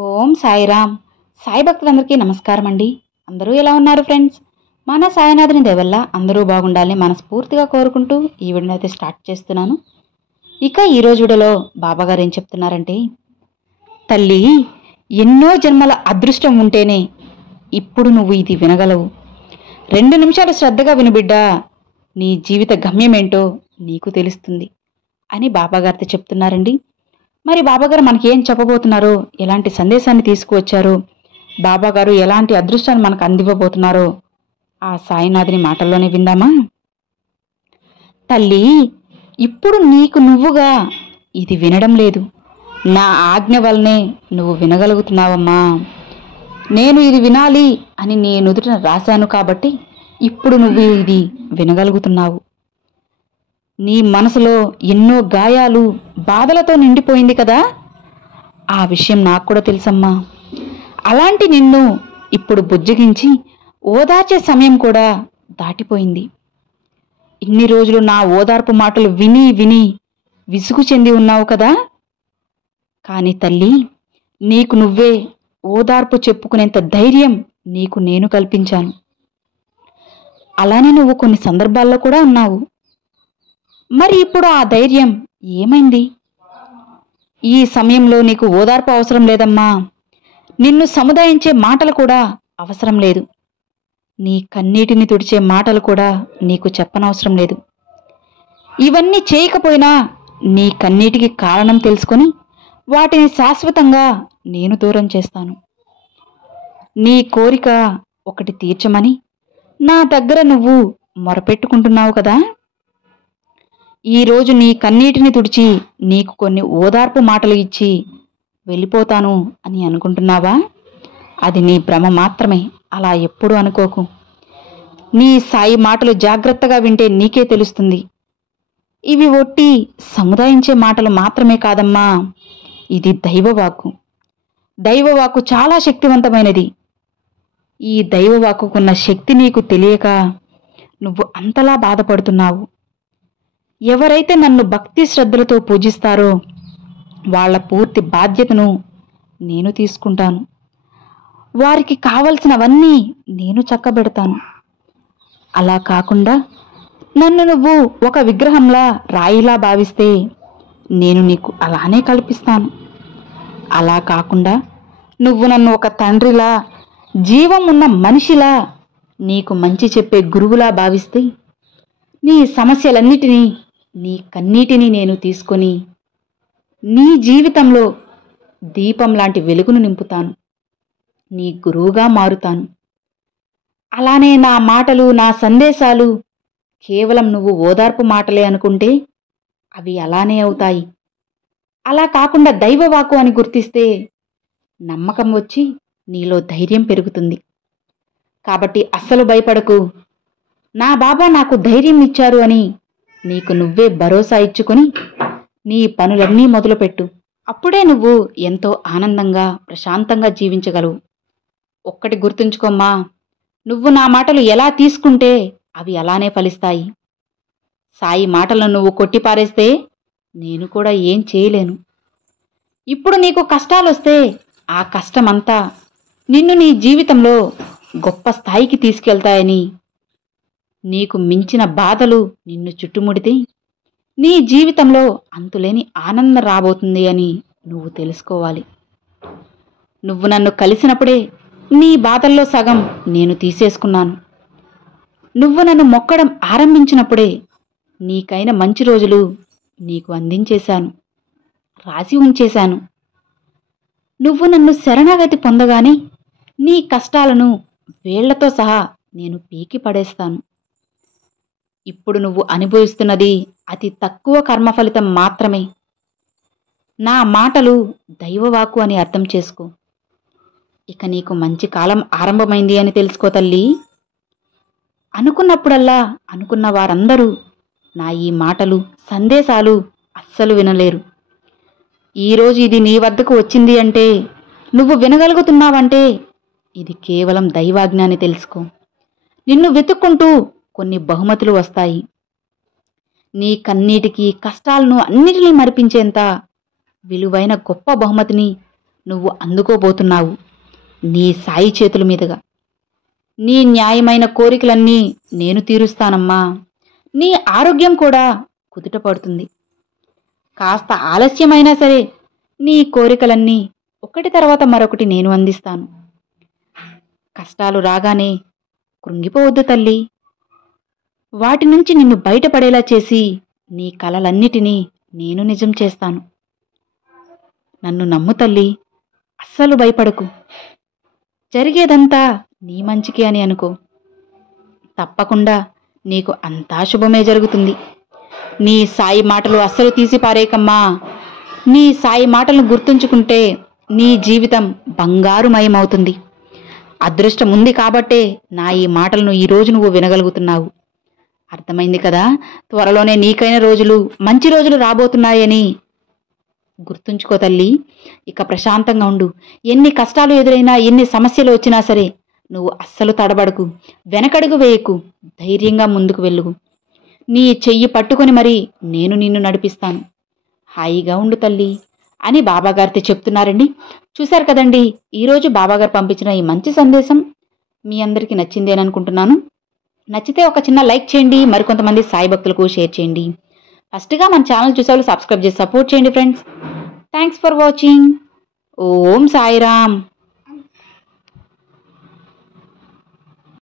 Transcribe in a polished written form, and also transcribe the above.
ఓం సాయిరామ్. సాయి భక్తులందరికీ నమస్కారం అండి. అందరూ ఎలా ఉన్నారు ఫ్రెండ్స్? మన సాయినాథుని దయ వల్ల అందరూ బాగుండాలని మనస్ఫూర్తిగా కోరుకుంటూ ఈ వీడియోని అయితే స్టార్ట్ చేస్తున్నాను. ఇక ఈరోజు వీడియోలో బాబాగారు ఏం చెప్తున్నారంటే, తల్లి, ఎన్నో జన్మల అదృష్టం ఉంటేనే ఇప్పుడు నువ్వు ఇది వినగలవు. 2 నిమిషాలు శ్రద్ధగా విను బిడ్డా, నీ జీవిత గమ్యమేంటో నీకు తెలుస్తుంది అని బాబాగారితో చెప్తున్నారండి. మరి బాబాగారు మనకి ఏం చెప్పబోతున్నారో, ఎలాంటి సందేశాన్ని తీసుకువచ్చారో, బాబాగారు ఎలాంటి అదృష్టాన్ని మనకు అందివ్వబోతున్నారో ఆ సాయినాథుని మాటల్లోనే విందామా? తల్లి, ఇప్పుడు నీకు నువ్వుగా ఇది వినడం లేదు. నా ఆజ్ఞ వల్లనే నువ్వు వినగలుగుతున్నావమ్మా. నేను ఇది వినాలి అని నీ నుదుట రాశాను కాబట్టి ఇప్పుడు నువ్వు ఇది వినగలుగుతున్నావు. నీ మనసులో ఎన్నో గాయాలు, బాధలతో నిండిపోయింది కదా. ఆ విషయం నాకు కూడా తెలుసమ్మా. అలాంటి నిన్ను ఇప్పుడు బుజ్జగించి ఓదార్చే సమయం కూడా దాటిపోయింది. ఇన్ని రోజులు నా ఓదార్పు మాటలు విని విని విసుగు చెంది ఉన్నావు కదా. కానీ తల్లి, నీకు నువ్వే ఓదార్పు చెప్పుకునేంత ధైర్యం నీకు నేను కల్పించాను. అలానే నువ్వు కొన్ని సందర్భాల్లో కూడా ఉన్నావు. మరి ఇప్పుడు ఆ ధైర్యం ఏమైంది? ఈ సమయంలో నీకు ఓదార్పు అవసరం లేదమ్మా. నిన్ను సముదాయించే మాటలు కూడా అవసరం లేదు. నీ కన్నీటిని తుడిచే మాటలు కూడా నీకు చెప్పనవసరం లేదు. ఇవన్నీ చేయకపోయినా నీ కన్నీటికి కారణం తెలుసుకొని వాటిని శాశ్వతంగా నేను దూరం చేస్తాను. నీ కోరిక ఒకటి తీర్చమని నా దగ్గర నువ్వు మొరపెట్టుకుంటున్నావు కదా. ఈరోజు నీ కన్నీటిని తుడిచి నీకు కొన్ని ఓదార్పు మాటలు ఇచ్చి వెళ్ళిపోతాను అని అనుకుంటున్నావా? అది నీ భ్రమ మాత్రమే. అలా ఎప్పుడూ అనుకోకు. నీ సాయి మాటలు జాగ్రత్తగా వింటే నీకే తెలుస్తుంది. ఇవి ఒట్టి సముదాయించే మాటలు మాత్రమే కాదమ్మా. ఇది దైవవాక్కు. దైవవాక్కు చాలా శక్తివంతమైనది. ఈ దైవవాక్కుకున్న శక్తి నీకు తెలియక నువ్వు అంతలా బాధపడుతున్నావు. ఎవరైతే నన్ను భక్తి శ్రద్ధలతో పూజిస్తారో వాళ్ళ పూర్తి బాధ్యతను నేను తీసుకుంటాను. వారికి కావలసినవన్నీ నేను చక్కబెడతాను. అలా కాకుండా నన్ను నువ్వు ఒక విగ్రహంలా, రాయిలా భావిస్తే నేను నీకు అలానే కల్పిస్తాను. అలా కాకుండా నువ్వు నన్ను ఒక తండ్రిలా, జీవం ఉన్న మనిషిలా, నీకు మంచి చెప్పే గురువులా భావిస్తే నీ సమస్యలన్నిటినీ, నీ కన్నీటిని నేను తీసుకొని నీ జీవితంలో దీపం లాంటి వెలుగును నింపుతాను. నీ గురువుగా మారుతాను. అలానే నా మాటలు, నా సందేశాలు కేవలం నువ్వు ఓదార్పు మాటలే అనుకుంటే అవి అలానే అవుతాయి. అలా కాకుండా దైవవాక్కు అని గుర్తిస్తే నమ్మకం వచ్చి నీలో ధైర్యం పెరుగుతుంది. కాబట్టి అస్సలు భయపడకు. నా బాబా నాకు ధైర్యం ఇచ్చారు అని నీకు నువ్వే భరోసా ఇచ్చుకొని నీ పనులన్నీ మొదలుపెట్టు. అప్పుడే నువ్వు ఎంతో ఆనందంగా, ప్రశాంతంగా జీవించగలవు. ఒక్కటి గుర్తుంచుకోమ్మా, నువ్వు నా మాటలు ఎలా తీసుకుంటే అవి అలానే ఫలిస్తాయి. సాయి మాటలను నువ్వు కొట్టిపారేస్తే నేను కూడా ఏం చేయలేను. ఇప్పుడు నీకు కష్టాలొస్తే ఆ కష్టమంతా నిన్ను నీ జీవితంలో గొప్ప స్థాయికి తీసుకెళ్తాయని, నీకు మించిన బాధలు నిన్ను చుట్టుముడితే నీ జీవితంలో అంతులేని ఆనందం రాబోతుంది అని నువ్వు తెలుసుకోవాలి. నువ్వు నన్ను కలిసినప్పుడే నీ బాధల్లో సగం నేను తీసేసుకున్నాను. నువ్వు నన్ను మొక్కడం ఆరంభించినప్పుడే నీకైన మంచి రోజులు నీకు అందించేశాను, రాసి ఉంచేశాను. నువ్వు నన్ను శరణాగతి పొందగానే నీ కష్టాలను వేళ్లతో సహా నేను పీకి పడేస్తాను. ఇప్పుడు నువ్వు అనుభవిస్తున్నది అతి తక్కువ కర్మ ఫలితం మాత్రమే. నా మాటలు దైవవాక్కు అని అర్థం చేసుకో. ఇక నీకు మంచి కాలం ఆరంభమైంది అని తెలుసుకో తల్లి. అనుకున్నప్పుడల్లా అనుకున్న వారందరూ నా ఈ మాటలు, సందేశాలు అస్సలు వినలేరు. ఈరోజు ఇది నీ వద్దకు వచ్చింది అంటే, నువ్వు వినగలుగుతున్నావంటే ఇది కేవలం దైవాజ్ఞ అని తెలుసుకో. నిన్ను వెతుక్కుంటూ కొన్ని బహుమతులు వస్తాయి. నీ కన్నీటికి, కష్టాలను అన్నిటినీ మరిపించేంత విలువైన గొప్ప బహుమతిని నువ్వు అందుకోబోతున్నావు నీ సాయి చేతుల మీదుగా. నీ న్యాయమైన కోరికలన్నీ నేను తీరుస్తానమ్మా. నీ ఆరోగ్యం కూడా కుదుట పడుతుంది. కాస్త ఆలస్యమైనా సరే నీ కోరికలన్నీ ఒకటి తర్వాత మరొకటి నేను అందిస్తాను. కష్టాలు రాగానే కృంగిపోవద్దు తల్లి. వాటి నుంచి నిన్ను బయటపడేలా చేసి నీ కలలన్నిటినీ నేను నిజం చేస్తాను. నన్ను నమ్ము తల్లి, అస్సలు భయపడకు. జరిగేదంతా నీ మంచికే అని అనుకో. తప్పకుండా నీకు అంతా శుభమే జరుగుతుంది. నీ సాయి మాటలు అస్సలు తీసి పారేకమ్మా. నీ సాయి మాటలను గుర్తుంచుకుంటే నీ జీవితం బంగారుమయమవుతుంది. అదృష్టం ఉంది కాబట్టే నా ఈ మాటలను ఈరోజు నువ్వు వినగలుగుతున్నావు. అర్థమైంది కదా? త్వరలోనే నీకైన రోజులు, మంచి రోజులు రాబోతున్నాయని గుర్తుంచుకో తల్లి. ఇక ప్రశాంతంగా ఉండు. ఎన్ని కష్టాలు ఎదురైనా, ఎన్ని సమస్యలు వచ్చినా సరే నువ్వు అస్సలు తడబడకు, వెనకడుగు వేయకు, ధైర్యంగా ముందుకు వెళ్ళు. నీ చెయ్యి పట్టుకొని మరి నేను నిన్ను నడిపిస్తాను. హాయిగా ఉండు తల్లి అని బాబాగారితో చెప్తున్నారండి. చూశారు కదండి, ఈరోజు బాబాగారు పంపించిన ఈ మంచి సందేశం మీ అందరికీ నచ్చిందేననుకుంటున్నాను. నచ్చితే ఒక చిన్న లైక్ చేయండి, మరికొంతమంది సాయి భక్తులకు షేర్ చేయండి. ఫస్ట్గా మన ఛానల్ చూసేవాళ్ళు సబ్స్క్రైబ్ చేసి సపోర్ట్ చేయండి friends. Thanks for watching. Om Sairam.